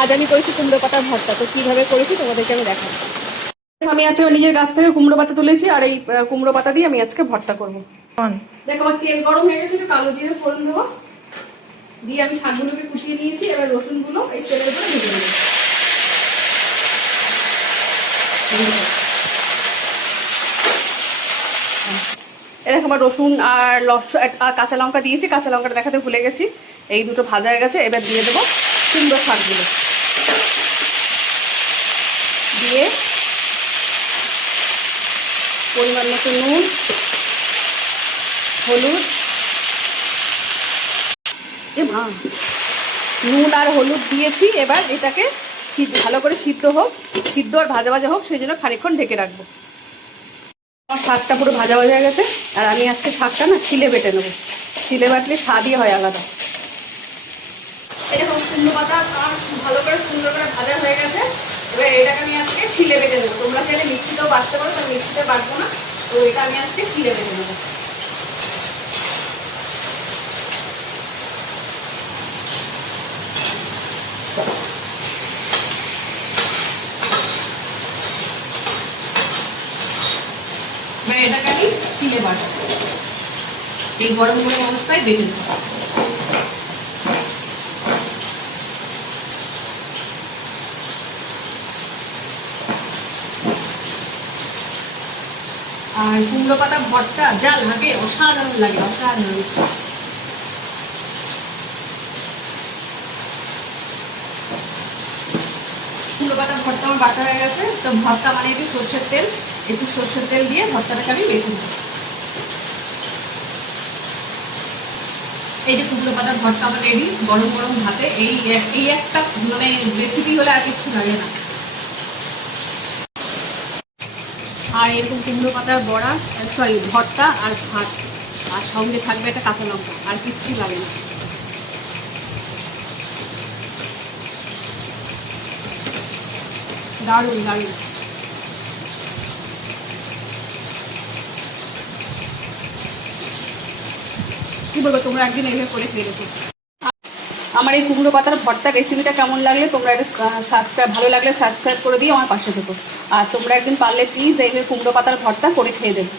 আজ আমি করেছি কুমড়ো পাতার ভর্তা, তো কিভাবে করেছি তোমাদেরকে আমি দেখাচ্ছি। আমি আজকে নিজের গাছ থেকে কুমড়ো পাতা তুলেছি, আর এই কুমড়ো পাতা দিয়ে আমি আজকে ভর্তা করবো। দেখো আমার তেল গরম হয়ে গেছে, কালো জিরে ফোড়ন দেবো, দিয়ে আমি শাকগুলোকে কুচিয়ে নিয়েছি। এবার রসুনগুলো এই তেলের উপরে ভেজে নেবো। এরকম আমার রসুন আর আর কাঁচা লঙ্কা দিয়েছি, কাঁচা লঙ্কাটা দেখাতে ভুলে গেছি। এই দুটো ভাজা হয়ে গেছে, এবার দিয়ে দেবো কুমড়ো শাকগুলো, দিয়ে পরিমাণ মতো নুন, হলুদ, নুন আর হলুদ দিয়েছি। এবার এটাকে ভালো করে সিদ্ধ হোক, সিদ্ধ আর ভাজা ভাজা হোক, সেই জন্য খানিকক্ষণ ঢেকে রাখবো। আমার শাকটা পুরো ভাজা ভাজা হয়ে গেছে, আর আমি আজকে শাকটা না শিলে বেটে নেবো। শিলে বাটলে স্বাদই হয় আলাদা। এরকম কুমড়ো পাতা ভালো করে সুন্দর করে ভাজা হয়ে গেছে। এবার এটাকে আমি আজকে শিলে বেটে নেবো। তোমরা চাইলে মিক্সিতেও বাটতে পারো, তার মিক্সিতে বাটবো না, তো এটা আমি আজকে শিলে বেটে নেবো। এটাকে আমি শিলে বাটবো, এই গরম গরম অবস্থায় বেটে নেবো। আর কুমড়ো পাতা ভর্তা যা লাগে, অসাধারণ লাগে, অসাধারণ। কুমড়ো পাতা ভর্তা আমার বাটা হয়ে গেছে। তো ভর্তা মানে একটু সরষের তেল দিয়ে ভর্তাটাকে আমি বেটে নেব। এই যে কুমড়ো পাতার ভর্তা আমার রেডি, গরম গরম ভাতে এই একটা মানে রেসিপি হলে আর কিচ্ছু লাগে না। আর এরকম কুমড়ো পাতার বড়া, ভর্তা আর ভাত, আর সঙ্গে থাকবে একটা কাঁচা লঙ্কা, আর কিচ্ছু লাগে না। দারুণ দারুণ। কি বলবো, তোমরা একদিন এইভাবে করে খেয়ে দেখো। আমার এই কুমড়ো পাতার ভর্তা রেসিপিটা কেমন লাগলে তোমরা একটা ভালো লাগলে সাবস্ক্রাইব করে দিয়ে আমার পাশে থেকো। আর তোমরা একদিন পারলে প্লিজ এইভাবে কুমড়ো পাতার ভর্তা করে খেয়ে দেবে।